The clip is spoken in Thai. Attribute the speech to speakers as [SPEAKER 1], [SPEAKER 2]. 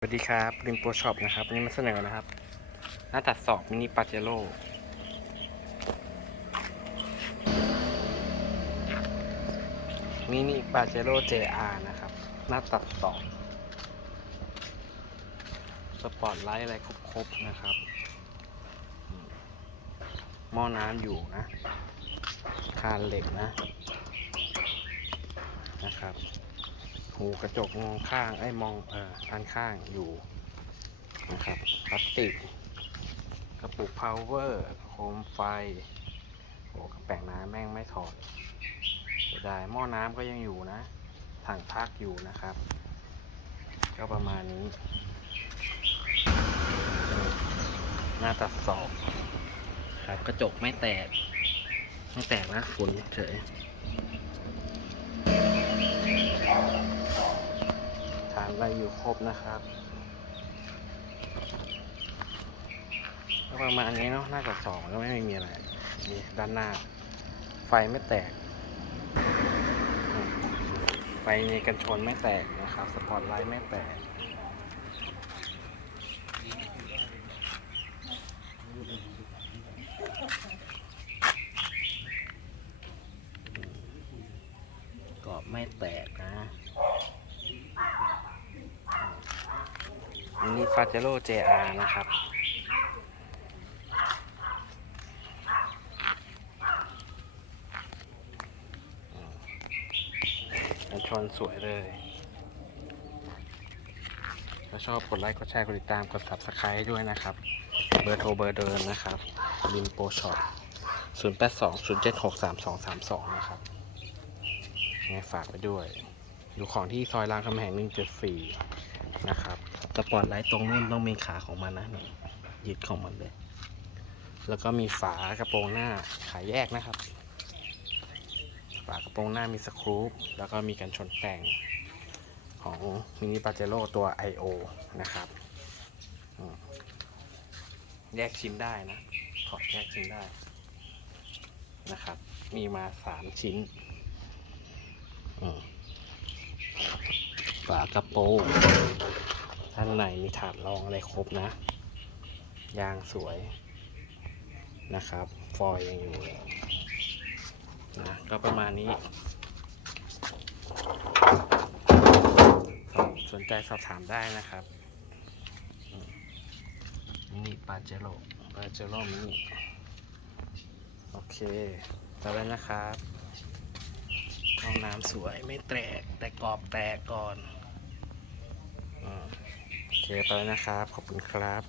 [SPEAKER 1] สวัสดีครับริมโปรช็อปนะครับวันนี้มาเสนอนะครับ หน้าตัดสอบมินิปาเจโร่มินิปาเจโร่ JR นะครับ หน้าตัดสอบสปอร์ตไลท์อะไรครบๆนะครับ หม้อน้ำอยู่นะ คานเหล็กนะ นะครับ หูกระจกมองข้างไอ้มองเอ่อด้านข้างอยู่นะครับพลาสติกกระปุกพาวเวอร์โคมไฟโอ้กระแปงน้ำแม่งไม่ถอดเสียดายหม้อน้ำก็ยังอยู่นะถังพักอยู่นะครับ ก็ประมาณนี้หน้าตัดสอบครับกระจกไม่แตกไม่แตกนะฝุ่นเฉยานอะไรอยู่ครบนะครับก็ประมาณนี้เนาะหน้ากับสองแล้วไม่มีอะไรมีด้านหน้า ไฟไม่แตก ไฟในกันชนไม่แตกนะครับ สปอตไลท์ไม่แตกกรอบไม่แตกนะ มินิฟาเจโร่ JR นะครับ กันชนสวยเลย ถ้าชอบกดไลค์ กดแชร์ กดติดตาม กด subscribe ด้วยนะครับ เบอร์โทรเบอร์เดินนะครับริมโปช็อป0 8 2 0 7 6 3 2 3 2 นะครับยังไงฝากไปด้วย อยู่ของที่ซอยรามคำแหง174 นะครับ สปอร์ตไลท์ตรงนู้นต้องมีขาของมันนะนี่ยึดของมันเลย แล้วก็มีฝากระโปรงหน้าขายแยกนะครับ ฝากระโปรงหน้ามีสครูปแล้วก็มีกันชนแต่งของมินิปาเจโร่ตัว I.O. นะครับแยกชิ้นได้นะ ถอดแยกชิ้นได้นะครับ มีมาสามชิ้นฝากระโปรงานในมีถาดรองอะไรครบนะ ยางสวยนะครับ ฟอยล์ยังอยู่เลยนะก็ประมาณนี้ สนใจสอบถามได้นะครับอืมมินิปาเจโร่ปาเจโร่มินิโอเคไปแล้วนะครับห้องน้ำสวยไม่แตกแต่กรอบแตกก่อนอืม โอเคไปแล้วนะครับ ขอบคุณครับ